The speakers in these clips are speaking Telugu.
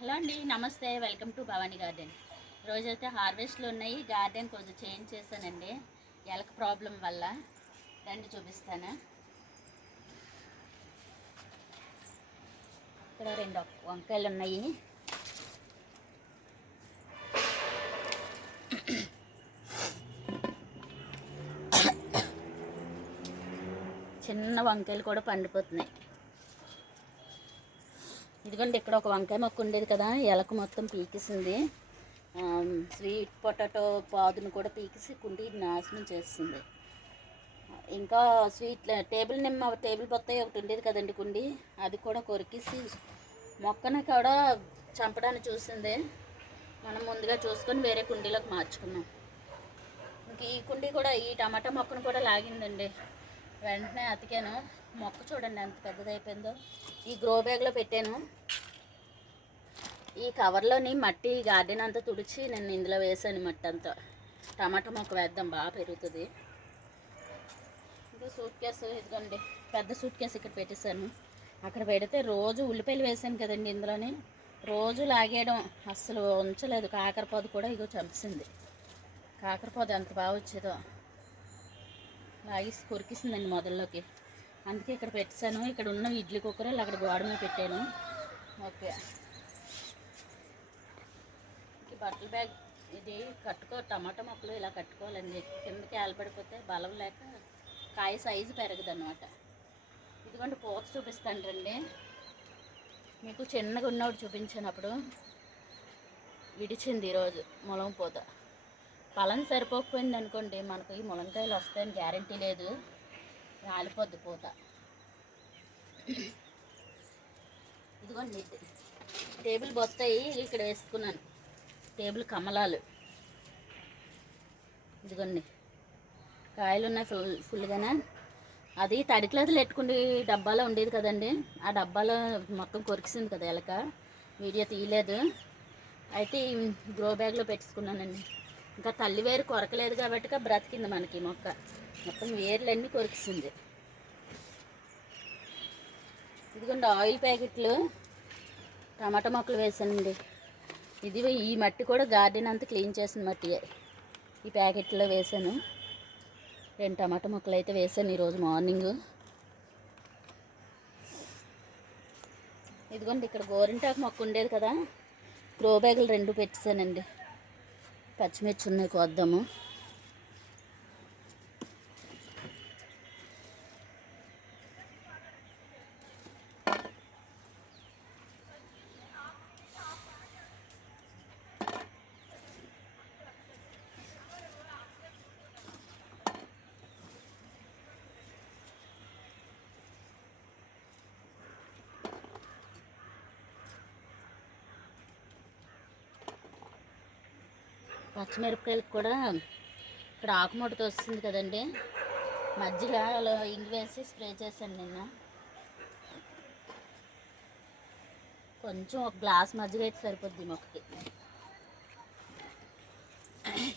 హలో అండి నమస్తే. Welcome to Bhavani garden. రోజైతే హార్వెస్ట్లు ఉన్నాయి. గార్డెన్ కొంచెం చేంజ్ చేశానండి. ఎలక ప్రాబ్లం వల్ల. రండి చూపిస్తాను. ఇక్కడ రెండు వంకాయలు ఉన్నాయి. చిన్న వంకాయలు కూడా పండిపోతున్నాయి. ఇదిగోండి ఇక్కడ ఒక వంకాయ మొక్క ఉండేది కదా ఎలక మొత్తం పీకేసింది. స్వీట్ పొటాటో పాదును కూడా పీకిసి కుండి నాశనం చేస్తుంది ఇంకా స్వీట్ టేబుల్ నిమ్మ టేబుల్ బొత్తాయి ఒకటి ఉండేది కదండి కుండి అది కూడా కొరికేసి మొక్కని కూడా చంపడానికి చూసింది. మనం ముందుగా చూసుకొని వేరే కుండీలోకి మార్చుకున్నాం ఇంక ఈ కుండీ కూడా ఈ టమాటా మొక్కను కూడా లాగిందండి. వెంటనే అతికాను. మొక్క చూడండి ఎంత పెద్దదైపోయిందో. ఈ గ్రో బ్యాగ్లో పెట్టాను. ఈ కవర్లోని మట్టి గార్డెన్ అంతా తుడిచి నేను ఇందులో వేసాను మట్టి అంతా. టమాటా మొక్క వేద్దాం బాగా పెరుగుతుంది. ఇంకా సూట్ కేసు ఇదిగోండి పెద్ద సూట్ కేసు ఇక్కడ పెట్టేశాను. అక్కడ పెడితే రోజు ఉల్లిపాయలు వేసాను కదండి ఇందులోని. రోజు లాగేయడం అస్సలు ఉంచలేదు. కాకరపోదు కూడా ఇగో చంపేసింది. కాకరపోదు ఎంత బాగా వచ్చేదో. లాగేసి కొరికిసిందండి మొదల్లోకి. అందుకే ఇక్కడ పెట్టాను. ఇక్కడ ఉన్న ఇడ్లీ కుక్కర్ అక్కడ గోడ మీద పెట్టాను. ఓకే. బట్టల బ్యాగ్ ఇది కట్టుకో టమాటా మొక్కలు ఇలా కట్టుకోవాలండి కిందకి ఏలబడిపోతే బలం లేక కాయ సైజు పెరగదు అనమాట ఇదిగోండి పూత చూపిస్తాను రండి. మీకు చిన్నగా ఉన్నప్పుడు చూపించినప్పుడు విడిచింది ఈరోజు ములం పూత ఫలం సరిపోకపోయింది అనుకోండి మనకు ఈ ములంకాయలు వస్తాయని గ్యారంటీ లేదు. రాలిపోద్ది పూత. ఇదిగోండి టేబుల్ బొత్తాయి ఇక్కడ వేసుకున్నాను. టేబుల్ కమలాలు. ఇదిగోండి కాయలు ఉన్నాయి ఫుల్ ఫుల్గానే? అది తడిక్లాతులు ఎట్టుకుండి డబ్బాలో ఉండేది కదండి. ఆ డబ్బాలో మొత్తం కొరికిసింది కదా ఎలక. వీడియో తీయలేదు. అయితే ఈ గ్రో బ్యాగ్లో పెట్టుకున్నానండి ఇంకా తల్లి వేరు కొరకలేదు కాబట్టి బ్రతికింది మనకి మొక్క. మొత్తం వేర్లన్నీ కొరికిస్తుంది. ఇదిగోండి ఆయిల్ ప్యాకెట్లు టమాటా మొక్కలు వేసానండి. ఇది ఈ మట్టి కూడా గార్డెన్ అంతా క్లీన్ చేసిన మట్టి ఈ ప్యాకెట్లో వేసాను. రెండు టమాటా మొక్కలు అయితే వేసాను ఈరోజు మార్నింగ్. ఇదిగోండి ఇక్కడ గోరింటాకు మొక్క ఉండేది కదా. క్రో బ్యాగులు రెండు పెట్టేశానండి. పచ్చిమిర్చి ఉన్నాయి కోద్దాము. పచ్చిమిరపకాయలకు కూడా ఇక్కడ ఆకుముడత వస్తుంది కదండి. మధ్యలో అలా ఇంగు వేసి స్ప్రే చేశాను నిన్న కొంచెం ఒక గ్లాస్ మజ్జిగ అయితే సరిపోద్ది ఈ మొక్కకి.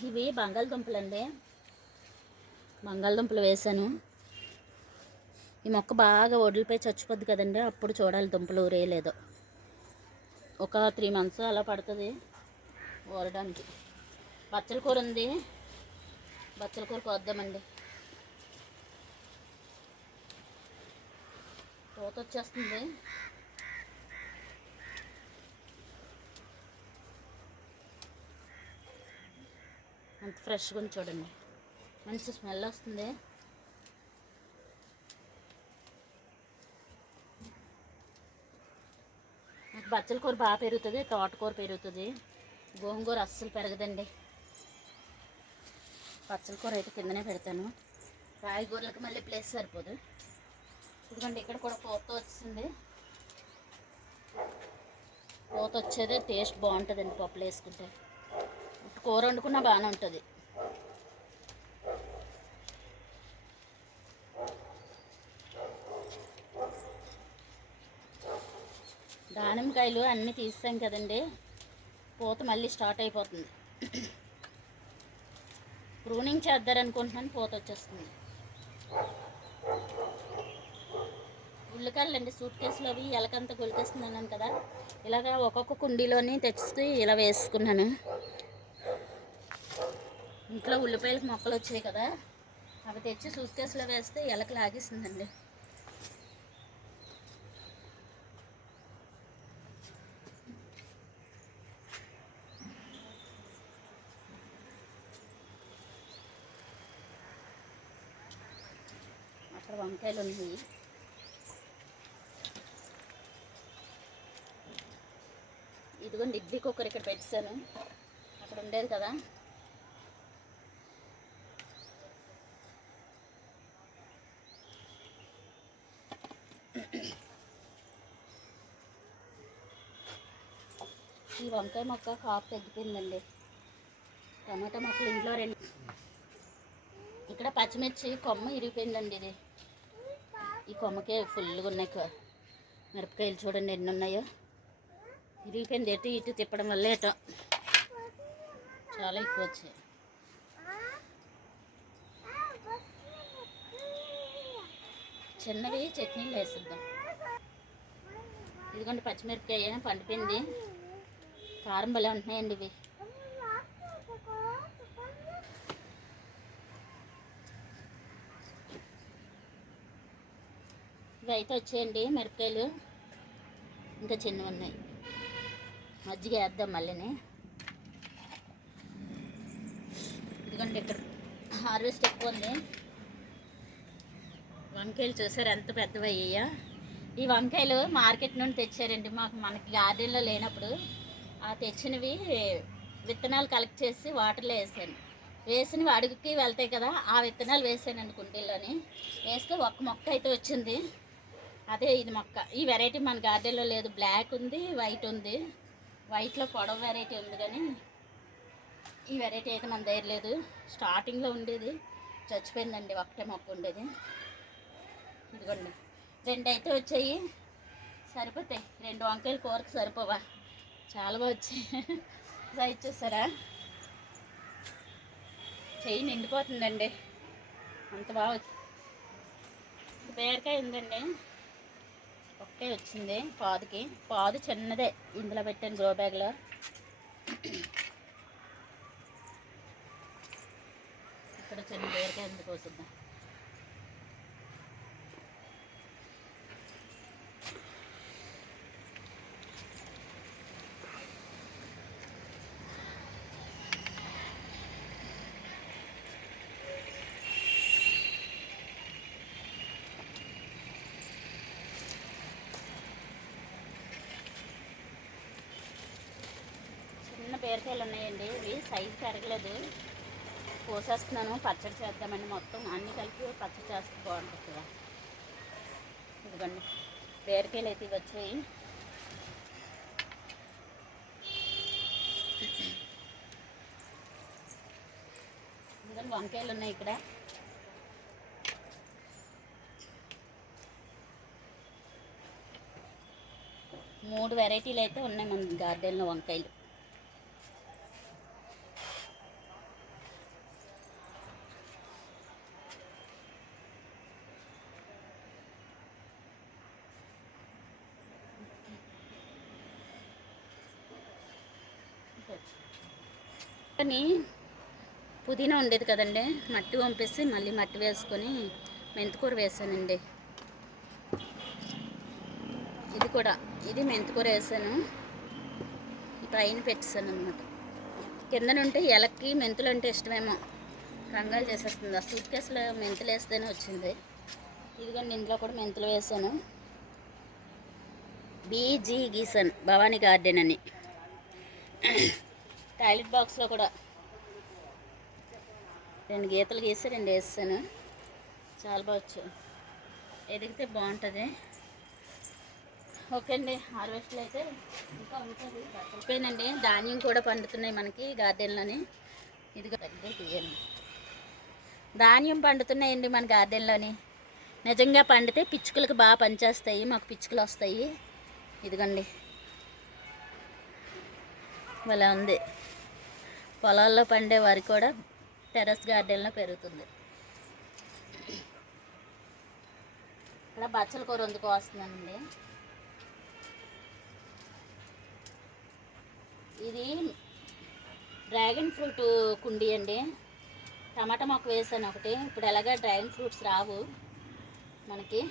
ఇవి బంగాళదుంపలు అండి బంగాళదుంపలు వేసాను ఈ మొక్క బాగా ఒడిలిపోయి చచ్చిపోద్ది కదండి. అప్పుడు చూడాలి దుంపలు ఊరేయలేదో. ఒక త్రీ మంత్స్ అలా పడుతుంది ఊరడానికి. బచ్చల కూర ఉంది. బచ్చల కూర కోద్దామండి పూత వచ్చేస్తుంది. అంత ఫ్రెష్గా ఉంది చూడండి. మంచి స్మెల్ వస్తుంది. నాకు బచ్చల కూర బాగా పెరుగుతుంది తోటకూర పెరుగుతుంది. గోంగూర అస్సలు పెరగదండి. పచ్చల కూర అయితే కిందనే పెడతాను. కాయగూరలకు మళ్ళీ ప్లేస్ సరిపోదు. ఎందుకంటే ఇక్కడ కూడా పూత వచ్చింది పూత వచ్చేదే టేస్ట్ బాగుంటుందండి పప్పులు వేసుకుంటే. కూర వండుకున్నా బాగానే ఉంటుంది. దానిమ్మకాయలు అన్నీ తీసాం కదండి. పూత మళ్ళీ స్టార్ట్ అయిపోతుంది. ప్రూనింగ్ చేద్దారనుకుంటున్నాను పూత వచ్చేస్తుంది ఈ అండి సూట్ కేసులో అవి ఎలకంతా గొలికేస్తున్నాను కదా. ఇలాగ ఒక్కొక్క కుండీలోని తెచ్చి ఇలా వేసుకున్నాను. ఇంట్లో ఉల్లిపాయలకు మొక్కలు వచ్చాయి కదా. అవి తెచ్చి సూట్ కేసులో వేస్తే ఎలక లాగేసిందండి అక్కడ వంకాయలు ఉన్నాయి ఇదిగోండి ఇడ్లీ కుక్కర్ ఇక్కడ పెట్టాను అక్కడ ఉండేది కదా. ఈ వంకాయ మొక్క కాపు తగ్గిపోయిందండి. టమాటా మొక్కలు ఇంట్లో రెండు. ఇక్కడ పచ్చిమిర్చి కొమ్మ ఇరిగిపోయిందండి ఇది. ఈ కొమ్మకే ఫుల్గా ఉన్నాయి మిరపకాయలు చూడండి ఎన్ని ఉన్నాయో. విరిగిపోయింది ఎటు ఇటు తిప్పడం వల్ల ఏటో చాలా ఎక్కువ వచ్చాయి. చిన్నవి చట్నీలు వేసిద్దాం. ఇదిగోండి పచ్చిమిరపకాయ పండిపోయింది. కారం భలే ఉంటున్నాయండి ఇవి. ఇవి అయితే వచ్చేయండి మిరపకాయలు. ఇంకా చిన్నవి ఉన్నాయి. మజ్జిగ వేద్దాం మళ్ళీని. ఇదిగోండి ఇక్కడ హార్వెస్ట్ ఎక్కువ ఉంది. వంకాయలు చూసారు ఎంత పెద్దవి అయ్యాయో. ఈ వంకాయలు మార్కెట్ నుండి తెచ్చారండి. మాకు మనకి గార్డెన్లో లేనప్పుడు ఆ తెచ్చినవి విత్తనాలు కలెక్ట్ చేసి వాటర్లో వేసాను. వేసినవి అడుగుకి వెళ్తాయి కదా ఆ విత్తనాలు వేసానండి కుండీలోని వేస్తే ఒక్క మొక్క అయితే వచ్చింది. అదే ఇది మొక్క. ఈ వెరైటీ మన గార్డెన్లో లేదు. బ్లాక్ ఉంది వైట్ ఉంది. వైట్లో పొడవ వెరైటీ ఉంది కానీ ఈ వెరైటీ అయితే మన దగ్గర లేదు. స్టార్టింగ్లో ఉండేది. చచ్చిపోయిందండి. ఒకటే మొక్క ఉండేది. ఇదిగోండి. రెండు అయితే వచ్చాయి. సరిపోతాయి. రెండు వంకాయలు కూరకు సరిపోవా? చాలా బాగా వచ్చాయి. సైజ్ చూసారా చెయ్యి నిండిపోతుందండి. అంత బాగా వచ్చి బీరకాయ ఉందండి. ఒకటే వచ్చింది. పాదుకి. పాదు చిన్నదే. ఇందులో పెట్టాను గ్రో బ్యాగ్లో. ఇక్కడ చిన్న బీరకాయ ఎందుకు వస్తుందా చిన్న బీరకాయలు ఉన్నాయండి ఇవి సైజు పెరగలేదు. కోసేస్తున్నాను. పచ్చడి చేద్దామండి మొత్తం. అన్నీ కలిపి పచ్చడి చేస్తే బాగుంటుంది కదా. ఇదిగోండి. బీరకాయలు అయితే ఇవి వచ్చాయి. ఇదిగోండి వంకాయలు ఉన్నాయి ఇక్కడ. మూడు వెరైటీలు అయితే ఉన్నాయి మన గార్డెన్లో వంకాయలు. కానీ పుదీనా ఉండేది కదండి. మట్టి పంపేసి మళ్ళీ మట్టి వేసుకొని మెంతికూర వేసానండి. ఇది కూడా ఇది మెంతికూర వేసాను. పైన పెట్టేసాను అనమాట కిందనుంటే ఎలక్కి మెంతులు అంటే ఇష్టమేమో. రంగాలు చేసేస్తుంది. ఆ సూట్ కేసులో మెంతులు వేస్తేనే వచ్చింది. ఇదిగోండి ఇందులో కూడా మెంతులు వేసాను. బీజీ గీసన్. భవానీ గార్డెన్ అని. టాయిలెట్ బాక్స్లో కూడా. రెండు గీతలు గీసి రెండు వేస్తాను చాలా బాగా ఎదిగితే బాగుంటుంది. ఓకే అండి హార్వెస్ట్లో అయితే ఇంకా ఉంటుంది. అయిపోయినండి ధాన్యం కూడా పండుతున్నాయి మనకి గార్డెన్లోని. ఇదిగో పెద్ద తీయండి ధాన్యం పండుతున్నాయండి మన గార్డెన్లోని. నిజంగా పండితే పిచ్చుకలకు బాగా పనిచేస్తాయి. మాకు పిచ్చుకలు వస్తాయి. ఇదిగోండి. భలే ఉంది. పొలాల్లో పండే వరి కూడా టెర్రస్ గార్డెన్లో పెరుగుతుంది. ఇక్కడ బచ్చల కూర వండుకో వస్తున్నానండి ఇది డ్రాగన్ ఫ్రూట్ కుండి అండి. టమాటా మొక్క వేసాను ఒకటి. ఇప్పుడు ఎలాగ డ్రాగన్ ఫ్రూట్స్ రావు మనకి.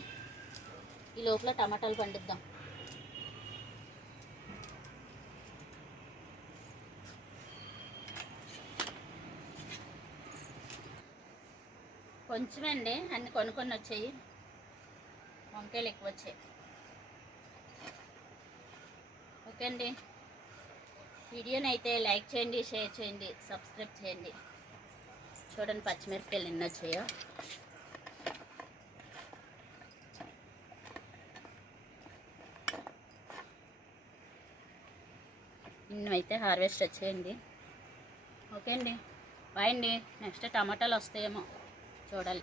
ఈ లోపల టమాటాలు పండిద్దాం. కొంచెమే అండి అన్ని కొనుక్కొని వచ్చాయి. వంకాయలు ఎక్కువ వచ్చాయి. ఓకే అండి. వీడియోని అయితే లైక్ చేయండి షేర్ చేయండి సబ్స్క్రైబ్ చేయండి. చూడండి పచ్చిమిరపకాయలు ఎన్ని వచ్చాయో. ఇన్నైతే హార్వెస్ట్ వచ్చేయండి. ఓకే అండి. బాయ్ అండి. నెక్స్ట్ టమాటాలు వస్తాయేమో. చూడాలి